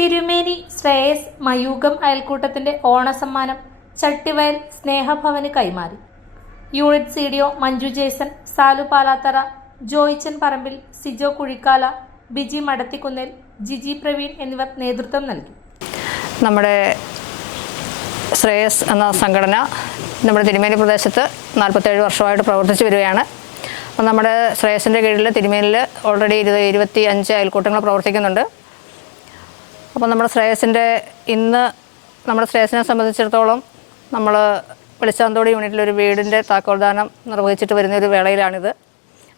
തിരുമേനി ശ്രേയസ് മയൂഖം അയൽക്കൂട്ടത്തിന്റെ ഓണസമ്മാനം ചട്ടിവയൽ സ്നേഹഭവന് കൈമാറി. Unit CDO Manju Jason, Salu Palathara, Joychan പറമ്പിൽ, സിജോ കുഴിക്കാല, ബിജി മടത്തിക്കുന്നേൽ, ജിജി പ്രവീൺ എന്നിവർ നേതൃത്വം നൽകി. നമ്മുടെ ശ്രേയസ് എന്ന സംഘടന നമ്മുടെ തിരുമേനി പ്രദേശത്ത് 47 വർഷമായിട്ട് പ്രവർത്തിച്ചു വരികയാണ്. അപ്പം നമ്മുടെ ശ്രേയസിൻ്റെ കീഴിൽ തിരുമേനിയിൽ ഓൾറെഡി 25 അയൽക്കൂട്ടങ്ങൾ പ്രവർത്തിക്കുന്നുണ്ട്. അപ്പം നമ്മുടെ ശ്രേയസിനെ സംബന്ധിച്ചിടത്തോളം നമ്മൾ വെളിച്ചാന്തോട് യൂണിറ്റിലൊരു വീടിൻ്റെ താക്കോൽദാനം നിർവഹിച്ചിട്ട് വരുന്നൊരു വേളയിലാണിത്.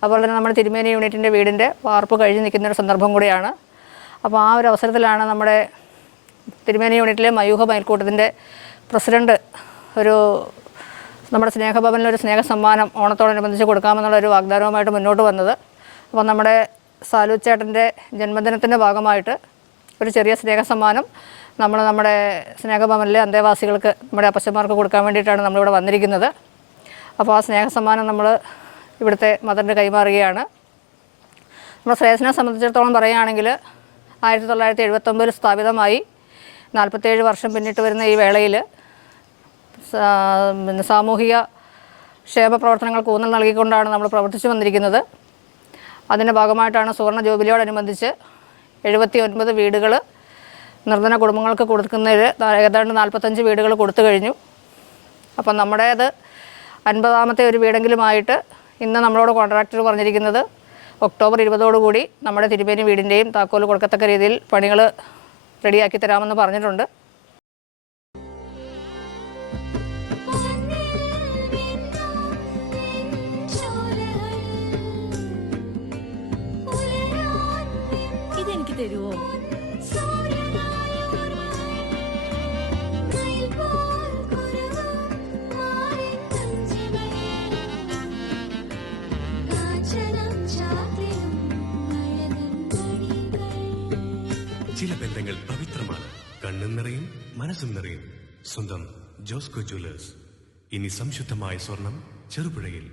അതുപോലെ തന്നെ നമ്മുടെ തിരുമേനി യൂണിറ്റിൻ്റെ വീടിൻ്റെ വാർപ്പ് കഴിഞ്ഞ് നിൽക്കുന്നൊരു സന്ദർഭം കൂടിയാണ്. അപ്പോൾ ആ ഒരു അവസരത്തിലാണ് നമ്മുടെ തിരുമേനി യൂണിറ്റിലെ മയൂഖം അയൽക്കൂട്ടത്തിൻ്റെ പ്രസിഡൻറ്റ് നമ്മുടെ സ്നേഹഭവനിലൊരു സ്നേഹ സമ്മാനം ഓണത്തോടനുബന്ധിച്ച് കൊടുക്കാമെന്നുള്ളൊരു വാഗ്ദാനവുമായിട്ട് മുന്നോട്ട് വന്നത്. അപ്പോൾ നമ്മുടെ സാലു ചേട്ടൻ്റെ ജന്മദിനത്തിൻ്റെ ഭാഗമായിട്ട് ഒരു ചെറിയ സ്നേഹ സമ്മാനം നമ്മുടെ സ്നേഹഭവനിലെ അന്തേവാസികൾക്ക്, നമ്മുടെ അപ്പച്ചന്മാർക്ക് കൊടുക്കാൻ വേണ്ടിയിട്ടാണ് നമ്മളിവിടെ വന്നിരിക്കുന്നത്. അപ്പോൾ ആ സ്നേഹ സമ്മാനം നമ്മൾ ഇവിടുത്തെ മദറിന് കൈമാറുകയാണ്. നമ്മുടെ ശ്രേയസിനെ സംബന്ധിച്ചിടത്തോളം പറയുകയാണെങ്കിൽ 1979 സ്ഥാപിതമായി 47 വർഷം പിന്നിട്ട് വരുന്ന ഈ വേളയിൽ സാമൂഹിക ക്ഷേമ പ്രവർത്തനങ്ങൾക്ക് ഊന്നൽ നൽകിക്കൊണ്ടാണ് നമ്മൾ പ്രവർത്തിച്ചു വന്നിരിക്കുന്നത്. അതിൻ്റെ ഭാഗമായിട്ടാണ് സുവർണ ജൂബിലിയോടനുബന്ധിച്ച് 79 വീടുകൾ നിർധന കുടുംബങ്ങൾക്ക് കൊടുക്കുന്നതിൽ ഏതാണ്ട് 45 വീടുകൾ കൊടുത്തു കഴിഞ്ഞു. അപ്പം നമ്മുടേത് 50ാമത്തെ ഒരു വീടെങ്കിലുമായിട്ട് ഇന്ന് നമ്മളോട് കോൺട്രാക്ടർ പറഞ്ഞിരിക്കുന്നത് ഒക്ടോബർ 20 നമ്മുടെ തിരുമേനി വീടിൻ്റെയും താക്കോൽ കൊടുക്കത്തക്ക രീതിയിൽ പണികൾ റെഡിയാക്കി തരാമെന്ന് പറഞ്ഞിട്ടുണ്ട്. ഇതെനിക്ക് തരുമോ? ചില ബന്ധങ്ങൾ പവിത്രമാണ്. കണ്ണും നിറയും, മനസ്സും നിറയും. സ്വന്തം ജോസ്കോ ജ്വല്ലേഴ്സ്. ഇനി സംശുദ്ധമായ സ്വർണം ചെറുപുഴയിൽ.